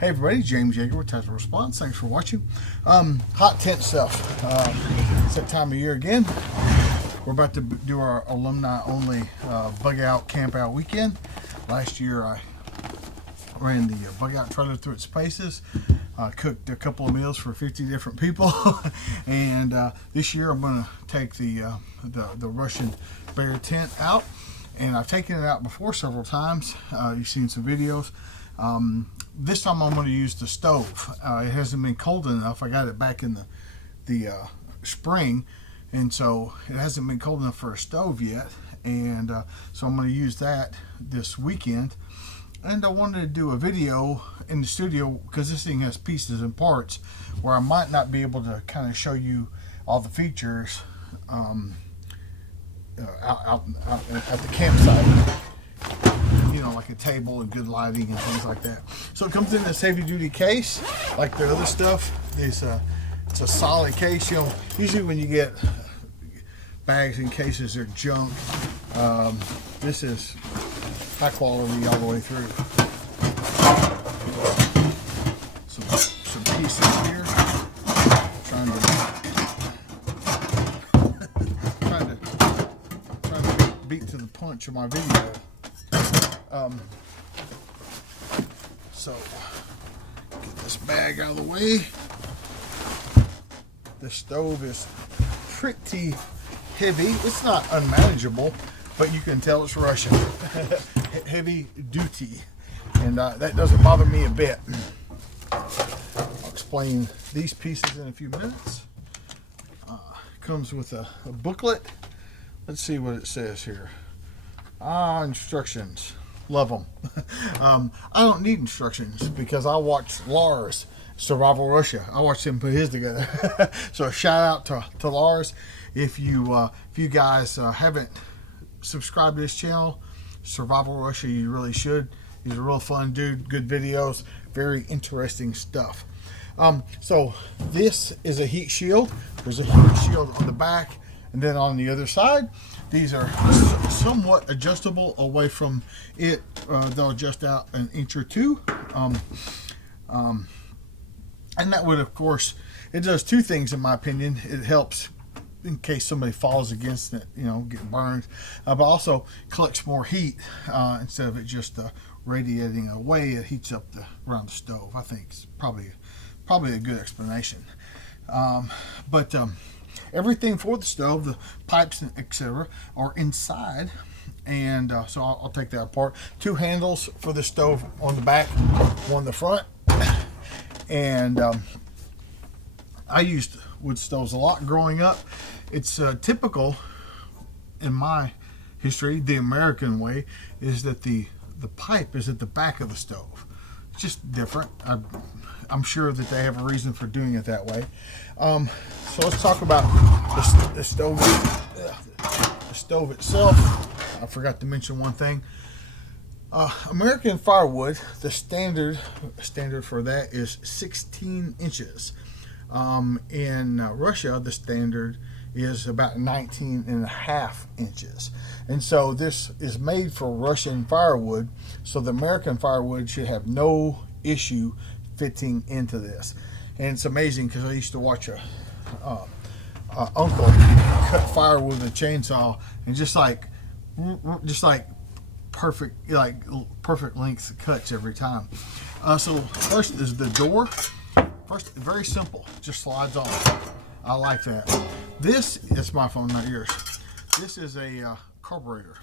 Hey everybody, James Yeager with Tactical Response. Thanks for watching. Hot tent stuff. It's that time of year again. We're about to do our alumni only bug out, camp out weekend. Last year I ran the bug out trailer through its paces. Cooked a couple of meals for 50 different people. And this year I'm going to take the Russian bear tent out. And I've taken it out before several times. You've seen some videos. This time I'm going to use the stove. It hasn't been cold enough. I got it back in the spring, and so it hasn't been cold enough for a stove yet. And so I'm going to use that this weekend. And I wanted to do a video in the studio because this thing has pieces and parts where I might not be able to kind of show you all the features out at the campsite. You know, like a table and good lighting and things like that. So it comes in this heavy duty case, like the other stuff. It's a solid case. You know, usually when you get bags and cases, they're junk. This is high quality all the way through. Some pieces here. Trying to beat to the punch of my video. So get this bag out of the way. The stove is pretty heavy. It's not unmanageable, but you can tell it's Russian. Heavy duty, and that doesn't bother me a bit. I'll explain these pieces in a few minutes. Comes with a booklet. Let's see what it says here. Instructions. Love them. I don't need instructions because I watched Lars Survival Russia. I watched him put his together. So shout out to Lars. If you guys haven't subscribed to this channel, Survival Russia, you really should. He's a real fun dude. Good videos. Very interesting stuff. So this is a heat shield. There's a heat shield on the back, and then on the other side, these are somewhat adjustable away from it. They'll adjust out an inch or two. And that would, of course, it does two things in my opinion. It helps in case somebody falls against it, you know, get burned. But also collects more heat instead of it just radiating away. It heats up around the stove. I think it's probably a good explanation. Everything for the stove, the pipes and etc., are inside, and so I'll take that apart. Two handles for the stove on the back, one in the front, and I used wood stoves a lot growing up. It's typical in my history. The American way is that the pipe is at the back of the stove. It's just different. I'm sure that they have a reason for doing it that way. So let's talk about the stove. The stove itself. I forgot to mention one thing. American firewood, the standard for that is 16 inches. In Russia, the standard is about 19.5 inches. And so this is made for Russian firewood. So the American firewood should have no issue fitting into this. And it's amazing because I used to watch a uncle cut firewood with a chainsaw, and just like perfect length cuts every time. So first is the door. First, very simple, just slides on. I like that. This is my phone, not yours. This is a carburetor.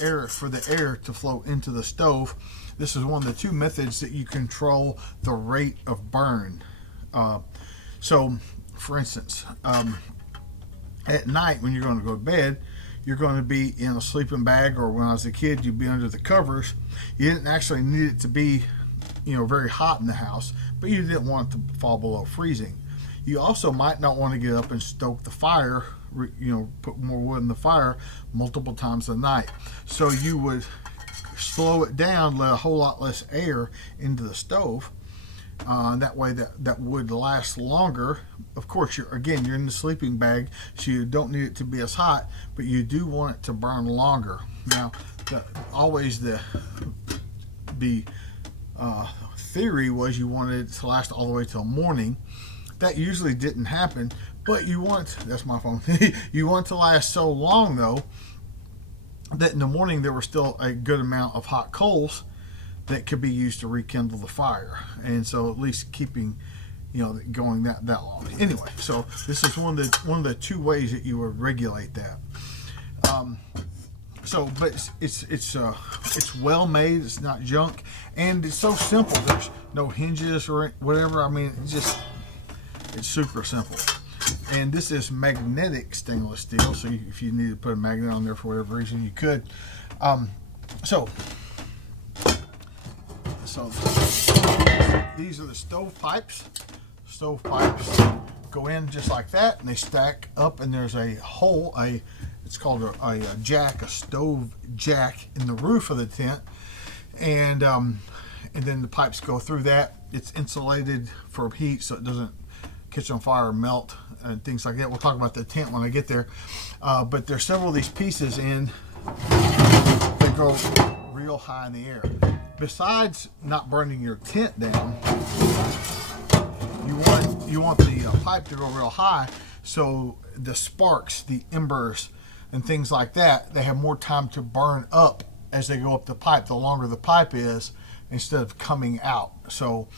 Air for the air to flow into the stove. This is one of the two methods that you control the rate of burn. So, for instance, at night when you're going to go to bed, you're going to be in a sleeping bag, or when I was a kid, you'd be under the covers. You didn't actually need it to be, you know, very hot in the house, but you didn't want it to fall below freezing. You also might not want to get up and stoke the fire, you know, put more wood in the fire multiple times a night. So you would slow it down, let a whole lot less air into the stove. That way that would last longer. Of course, you're in the sleeping bag, so you don't need it to be as hot, but you do want it to burn longer. Now, always the theory was you wanted it to last all the way till morning. That usually didn't happen, but you want, that's my phone, you want to last so long though that in the morning there were still a good amount of hot coals that could be used to rekindle the fire, and so at least keeping, you know, going that long. Anyway, so this is one of the two ways that you would regulate that. But it's well made. It's not junk, and it's so simple. There's no hinges or whatever. I mean, it's super simple. And this is magnetic stainless steel, so if you need to put a magnet on there for whatever reason, you could. So these are the stove pipes. Stove pipes go in just like that, and they stack up, and there's a hole, it's called a jack, a stove jack in the roof of the tent, and then the pipes go through that. It's insulated for heat, so it doesn't catch on fire or melt and things like that. We'll talk about the tent when I get there. But there's several of these pieces in that go real high in the air. Besides not burning your tent down, you want the pipe to go real high, so the sparks, the embers, and things like that, they have more time to burn up as they go up the pipe. The longer the pipe is, instead of coming out. So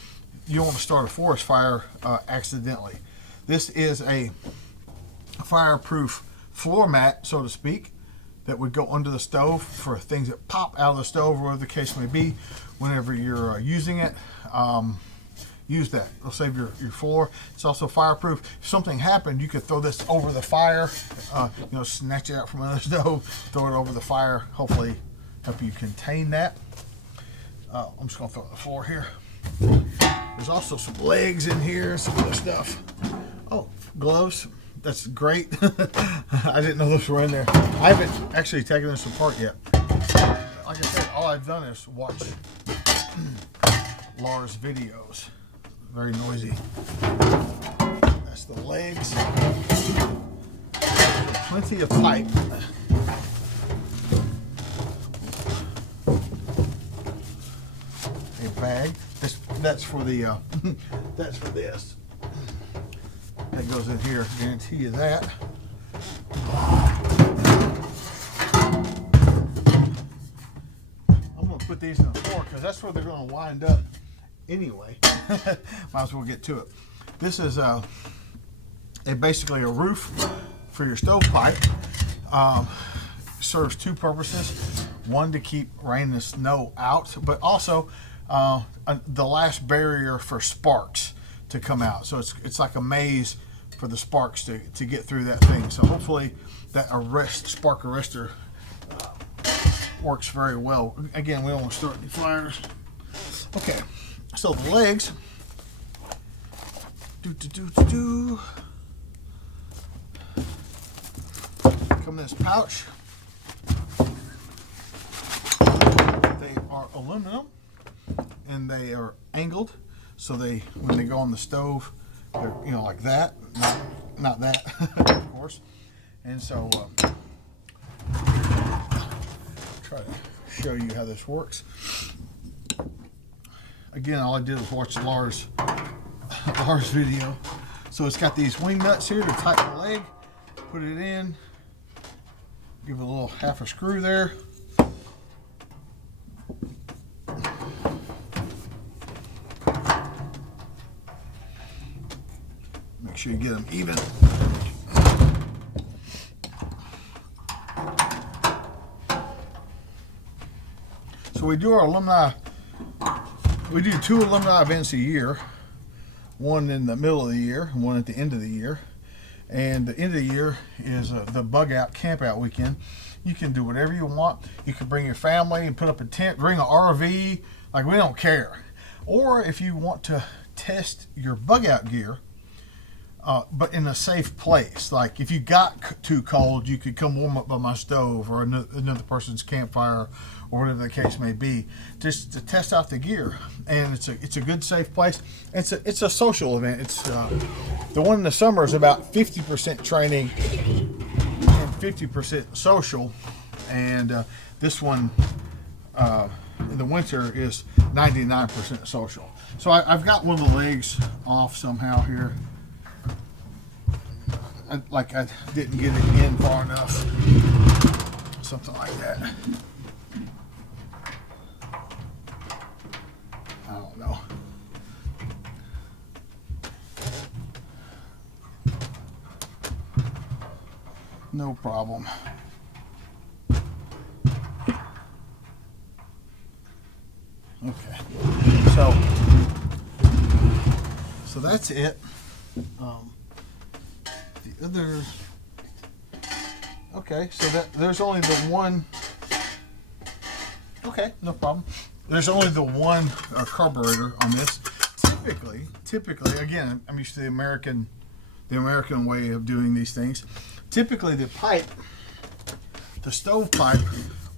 you don't want to start a forest fire accidentally. This is a fireproof floor mat, so to speak, that would go under the stove for things that pop out of the stove, or whatever the case may be. Whenever you're using it, use that. It'll save your floor. It's also fireproof. If something happened, you could throw this over the fire, snatch it out from under the stove, throw it over the fire, hopefully help you contain that. I'm just going to throw it on the floor here. There's also some legs in here, some other stuff. Oh, gloves. That's great. I didn't know those were in there. I haven't actually taken this apart yet. Like I said, all I've done is watch Lars videos. Very noisy. That's the legs. Plenty of pipe. A bag. That's for the that's for this. That goes in here. Guarantee you that. I'm gonna put these in the floor because that's where they're gonna wind up anyway. Might as well get to it. This is basically a roof for your stovepipe. Serves two purposes. One, to keep rain and snow out, but also the last barrier for sparks to come out. So it's like a maze for the sparks to get through that thing. So hopefully that spark arrestor works very well. Again, we don't want to start any fires. Okay, so the legs come in this pouch. They are aluminum and they are angled, so when they go on the stove, they're like that, not that, of course. And so try to show you how this works. Again, all I did was watch Lars video. So it's got these wing nuts here to tighten the leg. Put it in. Give it a little half a screw there. Make sure you get them even. So we do our alumni. We do 2 alumni events a year. One in the middle of the year, and one at the end of the year. And the end of the year is the bug out camp out weekend. You can do whatever you want. You can bring your family and put up a tent, bring an RV, like we don't care. Or if you want to test your bug out gear, but in a safe place. Like if you got too cold, you could come warm up by my stove or another person's campfire or whatever the case may be, just to test out the gear. And it's a good, safe place. It's a social event. It's the one in the summer is about 50% training and 50% social, and this one in the winter is 99% social. So I've got one of the legs off somehow here. Like I didn't get it in far enough. Something like that. I don't know. No problem. Okay. So that's it. The other. Okay, so there's only the one. Okay, no problem. There's only the one carburetor on this. Typically, again, I'm used to the American way of doing these things. Typically, the stove pipe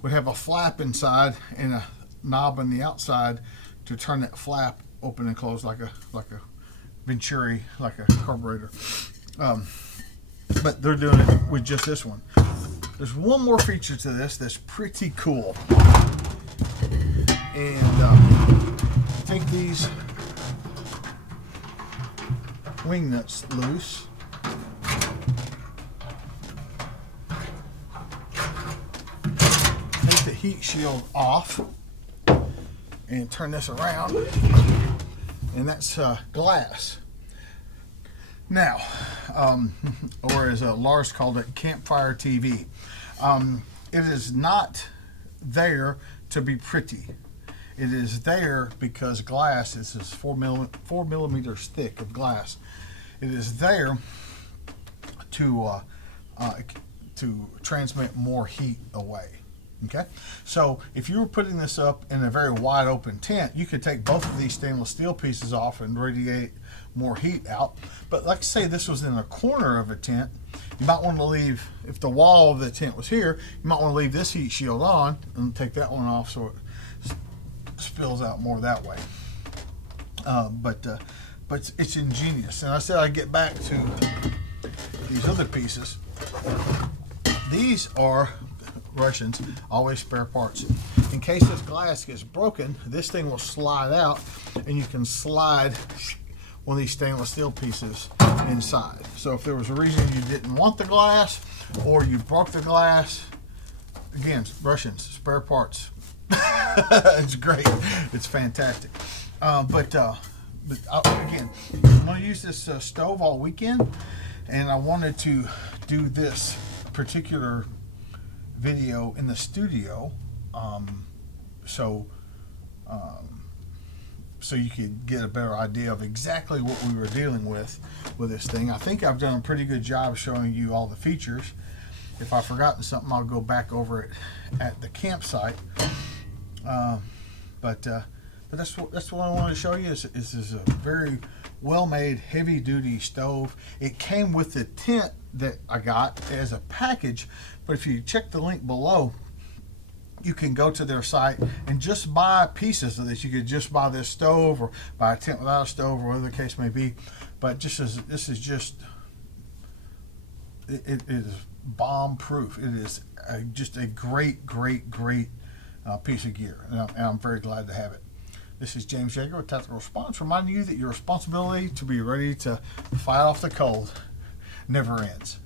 would have a flap inside and a knob on the outside to turn that flap open and close like a Venturi, like a carburetor. But they're doing it with just this one. There's one more feature to this that's pretty cool. And take these wing nuts loose. Take the heat shield off and turn this around, and that's glass. Now, or as Lars called it, campfire TV. It is not there to be pretty. It is there because glass, this is 4 millimeters thick of glass. It is there to transmit more heat away. Okay, so if you were putting this up in a very wide open tent, you could take both of these stainless steel pieces off and radiate more heat out. But like I say, this was in a corner of a tent. You might want to leave, if the wall of the tent was here, you might want to leave this heat shield on and take that one off so it spills out more that way. But it's ingenious. And I said I'd get back to these other pieces. These are Russians, always spare parts. In case this glass gets broken, this thing will slide out and you can slide one of these stainless steel pieces inside. So if there was a reason you didn't want the glass or you broke the glass, again, Russians, spare parts. It's great. It's fantastic. But again, I'm going to use this stove all weekend, and I wanted to do this particular video in the studio, so you could get a better idea of exactly what we were dealing with this thing. I think I've done a pretty good job showing you all the features. If I've forgotten something, I'll go back over it at the campsite. But that's what I wanted to show you. This is a very well-made, heavy-duty stove. It came with the tent that I got as a package, but if you check the link below, you can go to their site and just buy pieces of this. You could just buy this stove or buy a tent without a stove or whatever the case may be. But this is just, it is bomb-proof. It is just a great piece of gear, and I'm very glad to have it. This is James Yeager with Tactical Response, reminding you that your responsibility to be ready to fight off the cold never ends.